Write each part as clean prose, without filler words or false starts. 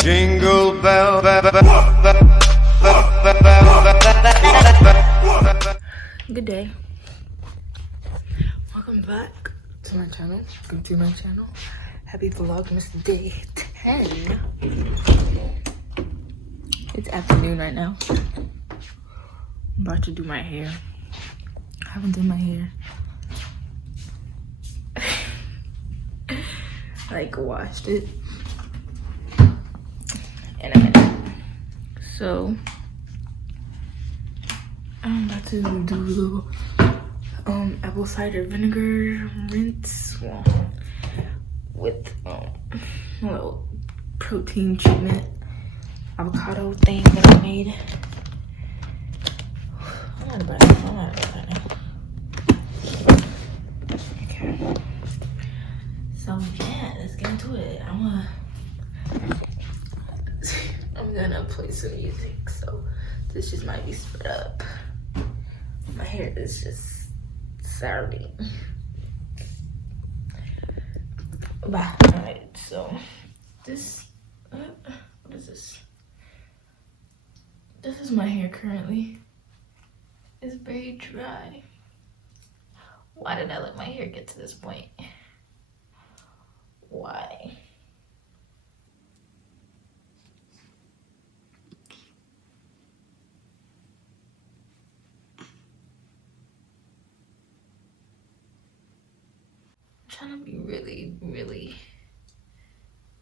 Jingle bell. Good day. Welcome back to my channel. Welcome to my channel. Happy Vlogmas day 10. It's afternoon right now. I'm about to do my hair. I haven't done my hair. Like washed it in a minute. So I'm about to do a little apple cider vinegar rinse with a little protein treatment avocado thing that I made. I'm out of breath right now. Okay. So yeah, let's get into it. I'm gonna play some music, so this just might be sped up. My hair is just Saturday. Bye. Alright, so this what is this? This is my hair currently. It's very dry. Why did I let my hair get to this point? Why? I'm trying to be really, really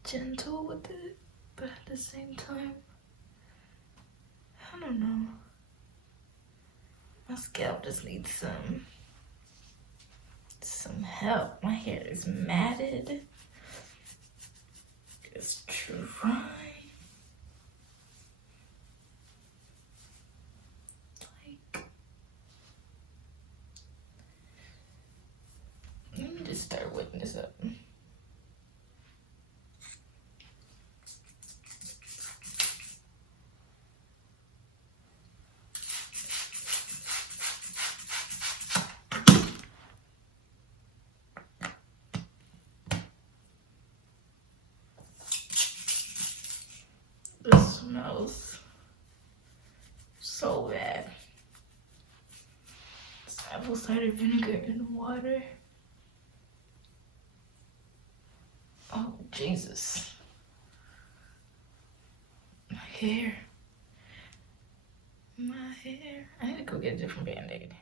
gentle with it, but at the same time, I don't know. My scalp just needs some help. My hair is matted. It's dry. Like, let me just start whipping this up. This smells so bad. It's apple cider vinegar in water. Oh, Jesus. My hair. My hair. I need to go get a different Band-Aid.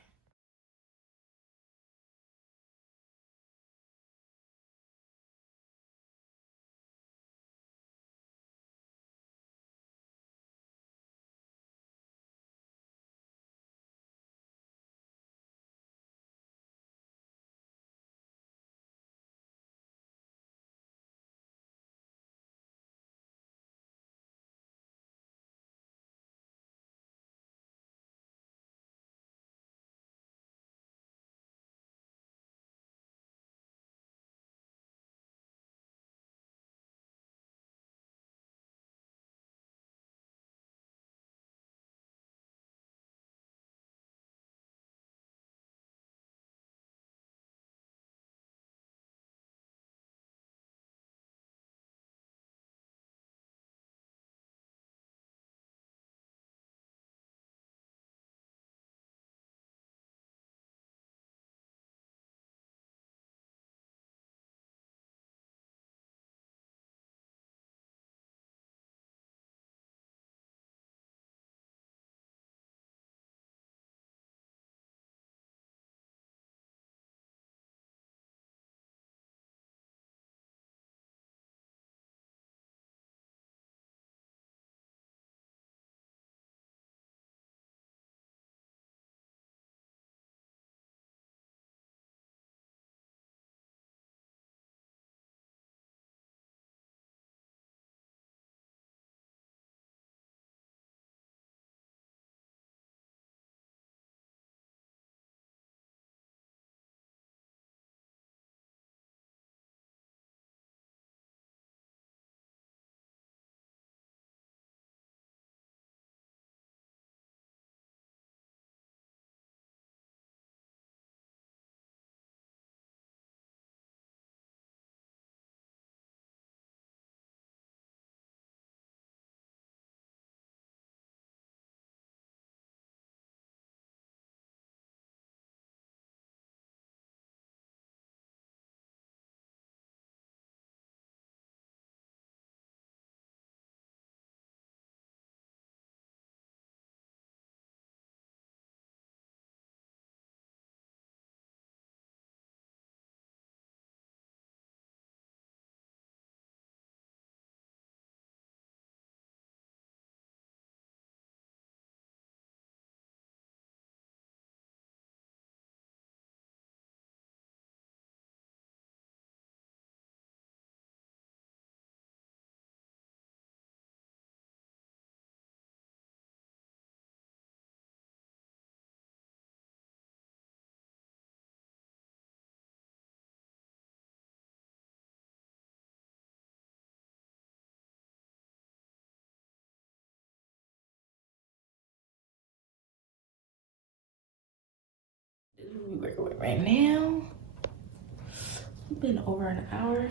We working with right now. It's been over an hour.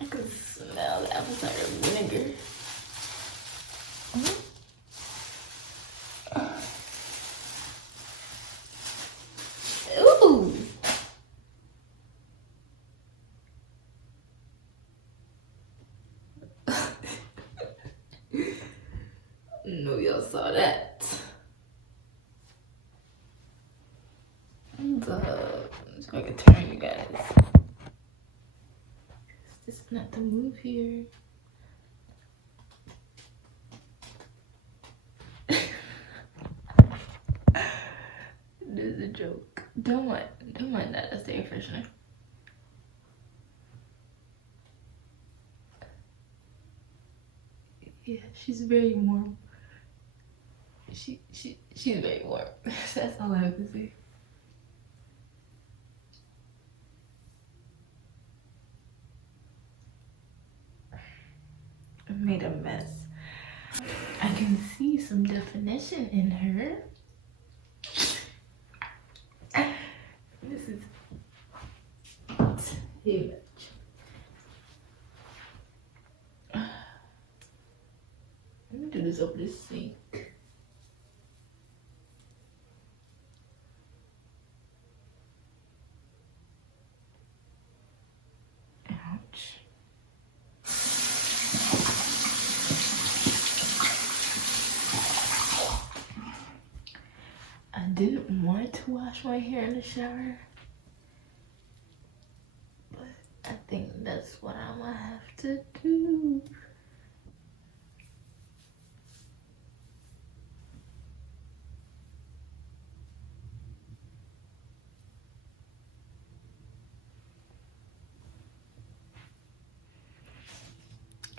I could smell the apple cider vinegar. Ooh. No, y'all saw that. So I can turn you guys. This is not the move here. This is a joke. Don't mind that. That's the air freshener. Yeah, she's very warm. She's very warm. That's all I have to say. I made a mess. I can see some definition in her. This is too much. Let me do this over the sink. Ouch. I didn't want to wash my hair in the shower, but I think that's what I'm gonna have to do.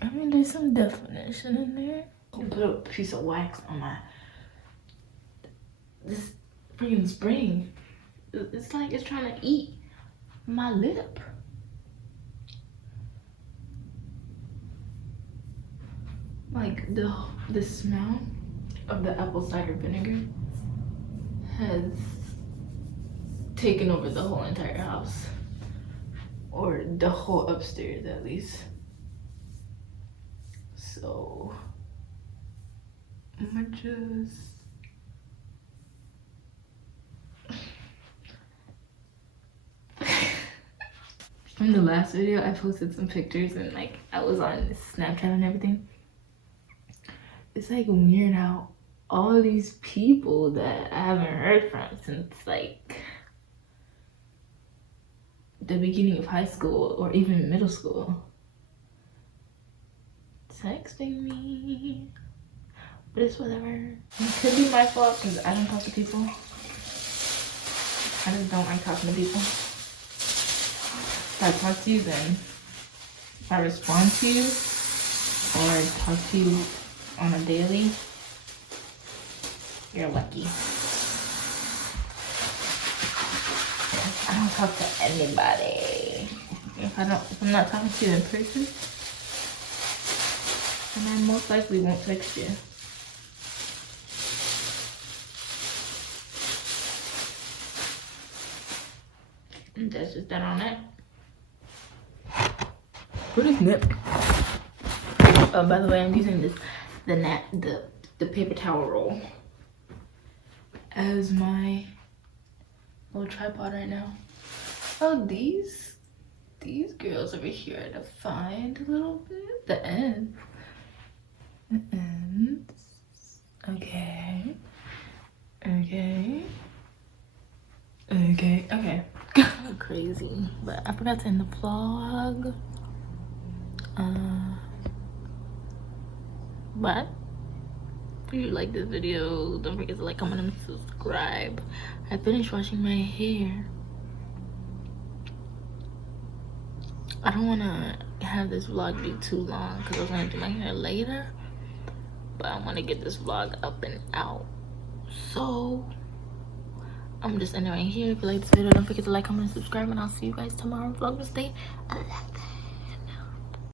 I mean, there's some definition in there. I'll put a piece of wax on this freaking spring. It's like it's trying to eat my lip. Like the smell of the apple cider vinegar has taken over the whole entire house, or the whole upstairs at least. So I'ma just from the last video I posted some pictures and like I was on Snapchat and everything. It's like weird how all these people that I haven't heard from since like the beginning of high school or even middle school texting me, but it's whatever. It could be my fault because I don't talk to people. I just don't like talking to people. If I talk to you, then if I respond to you or talk to you on a daily, you're lucky. I don't talk to anybody. If I'm not talking to you in person, and I most likely won't text you. And that's just that on that. What is nip? Oh, by the way, I'm using the paper towel roll as my little tripod right now. Oh, these girls over here are defined a little bit. The ends. Okay. Crazy, but I forgot to end the vlog. But if you like this video, don't forget to like, comment, and subscribe. I finished washing my hair. I don't want to have this vlog be too long because I was going to do my hair later, but I want to get this vlog up and out. So I'm just ending right here. If you like this video, don't forget to like, comment, and subscribe, and I'll see you guys tomorrow. Vlogmas day 11.